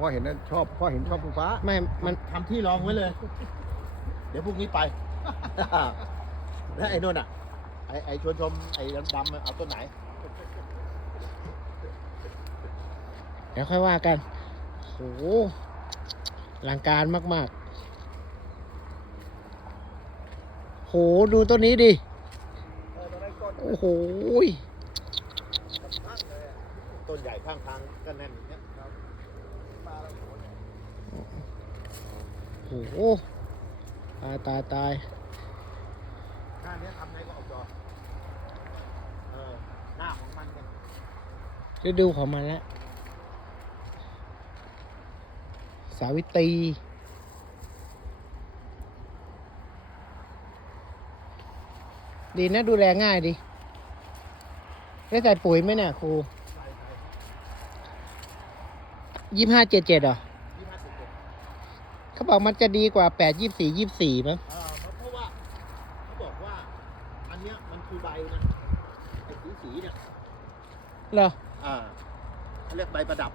พ่อเห็นนะชอบพ่อเห็นชอบคุณฟ้า ไม่ มันทำที่รองไว้เลย เดี๋ยวพรุ่งนี้ไป แล้วไอ้นนท์อะ ไอ้ไอ้ชวนชมไอ้ดำๆอะเอาต้นไหน เดี๋ยวค่อยว่ากันโหอลังการมาก ๆ โห ดูต้นนี้ดิ โอ้โหยต้นใหญ่ข้างทางก็แน่นอย่างเงี้ย โอ้โหตายตายตายหน้าเนี้ยทำไงก็ออกดอกเออหน้าของมันเนี่ยฤดูของมันแล้ว สาวิตรีดีนะดูแลง่ายดิได้ใส่ปุ๋ยไหมเนี่ยครูใส่ใส่ยี่ห้าเจ็ดเจ็ดเหรอยี่ห้าสิบเจ็ด เขาบอกมันจะดีกว่าแปดยี่สี่ยี่สี่มั้งเออเพราะว่าเขาบอกว่า อันเนี้ยมันคือใบนะไอ้สีสีๆเนี่ยเหรออ่าเขาเรียกใบประดับ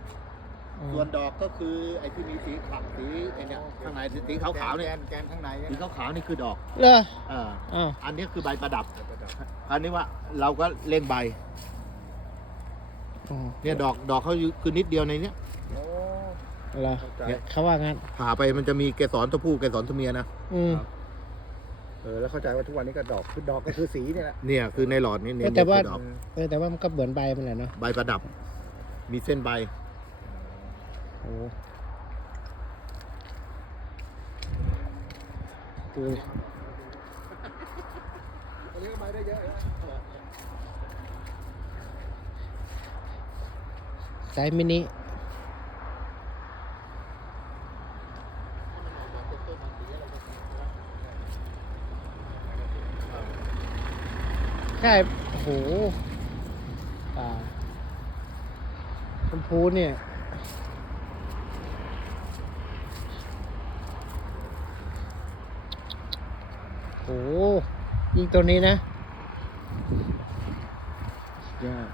อ๋อส่วนดอกก็คือไอ้ที่มีสีขาวสีไอ้เนี่ยข้างในสีขาวๆเนี่ยแกนแกนข้างในเนี่ยสีขาวๆนี่คือดอกเหรอเอออ่าอันนี้คือใบประดับ อันนี้ว่าเราก็เล่งใบอ๋อเนี่ยดอกดอกเขาอยู่คือนิดเดียวในเนี้ยโอ้ เหรอเข้าใจเขาว่างั้น ผ่าไปมันจะมีเกสรตัวผู้เกสรตัวเมียนะ อืมเออแล้วเข้าใจว่าทุกวันนี้ก็ดอกคือดอกก็คือสีเนี่ยแหละเนี่ยคือในหลอดนี่เนี่ยแต่ว่าคือดอกเออแต่ว่ามันก็เหมือนใบมันแหละเนาะใบประดับ มีเส้นใบ โอ้ดูอันนี้ก็ใบได้เยอะนะไซส์มินิใช่โอ้โหป่าชมพูเนี่ยโอ้โหยิงตัวนี้นะสุดยอด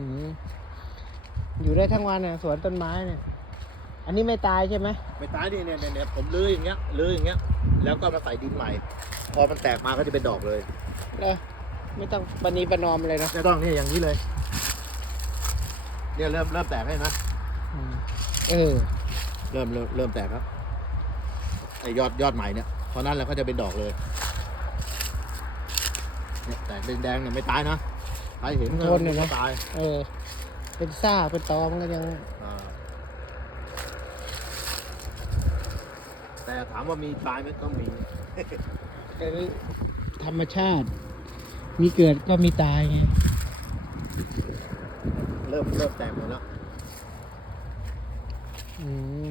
อืมอยู่ได้ทั้งวันน่ะสวนต้นไม้เนี่ย อันนี้ไม่ตายใช่ไหมไม่ตายดิเนี่ยเนี่ยเนี่ยผมลื้ออย่างเงี้ยลื้ออย่างเงี้ย แล้วก็มาใส่ดินใหม่ พอมันแตกมาก็จะเป็นดอกเลยเออไม่ต้องปณีประนอมเลยนะจะต้องเนี่ยอย่างนี้เลย เนี่ยเริ่มเริ่มแตกให้นะอืมเออ เริ่มเริ่มเริ่มแตกครับไอ้ยอดยอดใหม่เนี่ยเพราะนั้นแล้วก็จะเป็นดอกเลยเนี่ยแตกแดงๆเนี่ยไม่ตายนะ ใครเห็นทนเลยนะ ตายเออ เป็นซ่ากเป็นตอมันก็ยัง อ่าแต่ถามว่ามีตายไหมก็มีเป็นธรรมชาติ มีเกิดก็มีตายไงเริ่มเริ่มแตกหมดแล้วอืม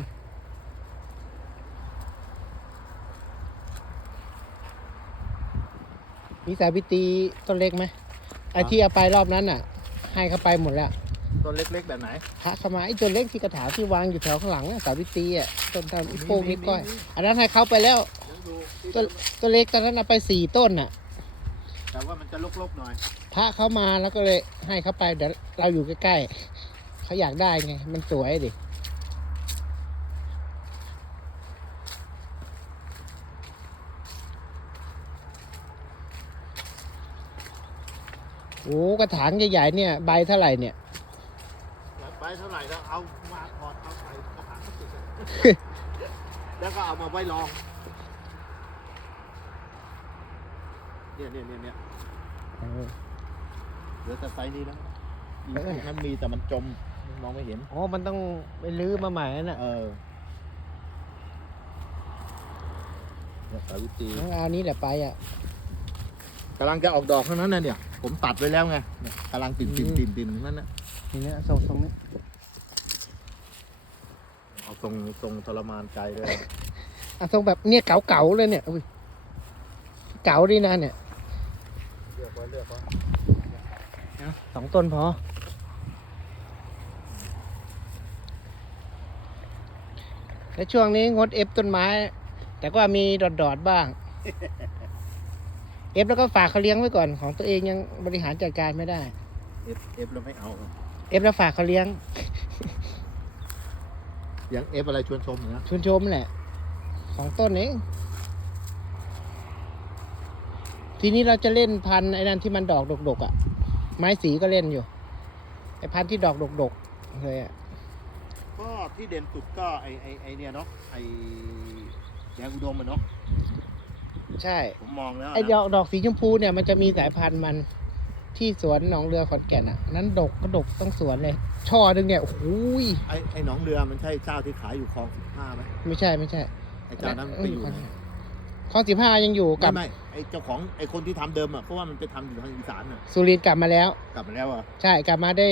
มีสาวิตรีต้นเล็กไหม ไอ้ที่เอาไปรอบนั้นน่ะ ให้เขาไปหมดแล้วต้นเล็กๆแบบไหนพระสมัยไอ้ตัวเล็กที่กระถางที่วางอยู่แถวข้างหลังน่ะสาวิตรีอะต้นทำอีโป้งมีอีก้อยมีอันนั้นให้เขาไปแล้วเดี๋ยวดูที่ต้นตัวเล็กตอนนั้นเอาไปสี่ต้นน่ะ แต่ว่ามันจะลกๆหน่อย พระเขามาแล้วก็เลยให้เขาไปเดี๋ยวเราอยู่ใกล้ๆเขาอยากได้ไง มันสวยดิ อ้กระถางใหญ่ๆเนี่ยใบเท่าไหร่เนี่ยไปเท่าไหร่แล้วเอามาถอดเอาใส่กระถางพลาสติกอะแล้วก็เอามาไว้รองเนี่ยเนี่ยเนี่ยเนี่ยเหลือแต่ไซส์นี้แล้วอีกเออนั้นมีแต่มันจมมองไม่เห็นอ๋อมันต้องไปลื้อมาใหม่นั่นน่ะเออเนี่ยสาวิตรีต้องเอาอันนี้แหละไปอะกำลังจะออกดอกเท่านั้นนะเนี่ย ผมตัดไว้แล้วไงเนี่ยกำลังติ่นติ่นอืมติ่นติ่นนั่นนะนี่เนี่ยทรงทรงนี้เอาทรงทรงทรมานใจเลยอะทรงแบบเนี่ยเก๋าๆเลยเนี่ยอุ้ยเก๋าดีนะเนี่ยเลือกไว้เลือกไว้เอาสองต้นพอ แล้วช่วงนี้งดเอฟต้นไม้ แต่ก็มีดอดดอดๆบ้าง เอฟแล้วก็ฝากเขาเลี้ยงไว้ก่อนของตัวเองยังบริหารจัดการไม่ได้ เอฟเอฟเราไม่เอาเอฟแล้วฝากเขาเลี้ยงยังเอฟอะไรชวนชมอยู่นะชวนชมแหละสองต้นเองทีนี้เราจะเล่นพันธุ์ไอ้นั่นที่มันดอกดกๆอะ ไม้สีก็เล่นอยู่ ไอ้พันธุ์ที่ดอกดกๆเลยอะก็ที่เด่นสุดก็ไอไอไอเนี่ยเนาะไอแดงอุดมมันเนาะ ใช่ผมมองแล้วนะไอ้ดอกดอกสีชมพูเนี่ยมันจะมีสายพันธุ์มันที่สวนหนองเรือขอนแก่นอะนั้นดกก็ดกต้องสวนเลย ช่อหนึงเนี่ยโอ้โหยไอไอหนองเรือมันใช่เจ้าที่ขายอยู่คลองสิบห้าไหมไม่ใช่ไม่ใช่ไอเจ้านั้นไปอยู่ไหนข้อสิบห้ายังอยู่กลัไม่บไม่ไอเจ้าของไอคนที่ทำเดิมอะเพราะว่ามันไปทำอยู่ทางอีสานอะสุรินทร์กลับมาแล้ว กลับมาแล้วอะ ใช่กลับมาได้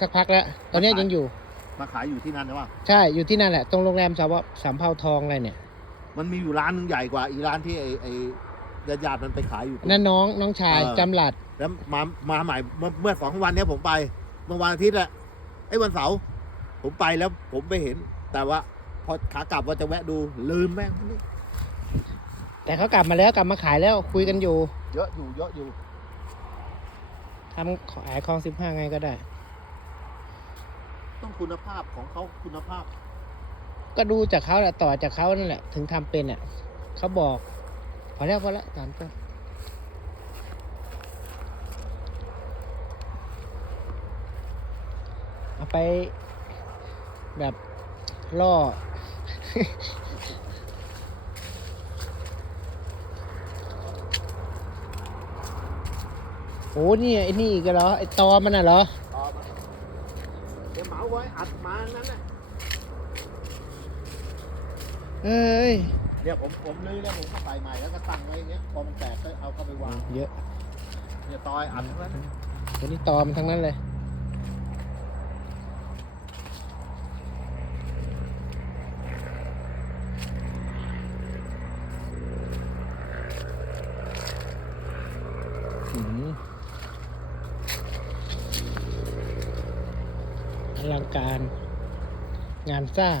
สักพักแล้ว ตอนนี้ยังอยู่ มาขายอยู่ที่นั่นนะว่าใช่อยู่ที่นั่นแหละ ตรงโรงแรมสาวสามเภาทองอะไรเนี่ย มันมีอยู่ร้านหนึงใหญ่กว่า อีร้านที่ไอไอญาติญาติๆมันไปขายอยู่ นั่นน้องน้องชายเออ จำหลัด แล้วมามาใหม่เมื่อเมื่อสองวันเนี้ยผมไปเมื่อวันอาทิตย์แหละไอ้วันเสาร์ผมไปแล้วผมไปเห็น แต่ว่าพอขากลับว่าจะแวะดูลืมแม่งนี่แต่เขากลับมาแล้วกลับมาขายแล้วคุยกันอยู่เยอะอยู่เยอะอยู่ทำขายคลองสิบห้าไงก็ได้ ต้องคุณภาพของเขาคุณภาพ ก็ดูจากเขาแหละต่อจากเขานั่นแหละ ถึงทำเป็นอะเขาบอก พอแล้วพอแล้วสามต้นเอาไป แบบล่อ โอ้นี่ไอ้นี่อีกเหรอ ไอ้ตอมันน่ะเหรอตอมาเดี๋ยวเหมาไว้อัดมานั้นน่ะ เอ้ยเนี่ยผมผมลื้อแล้วผมก็ใส่ใหม่แล้วก็ตั้งไว้อย่างเงี้ยพอมันแตกก็เอาเข้าไปวางเยอะเนี่ยตอยอัดทั้งนั้นตัวนี้ตอมันทั้งนั้นเลยอืมอลังการ งานสร้าง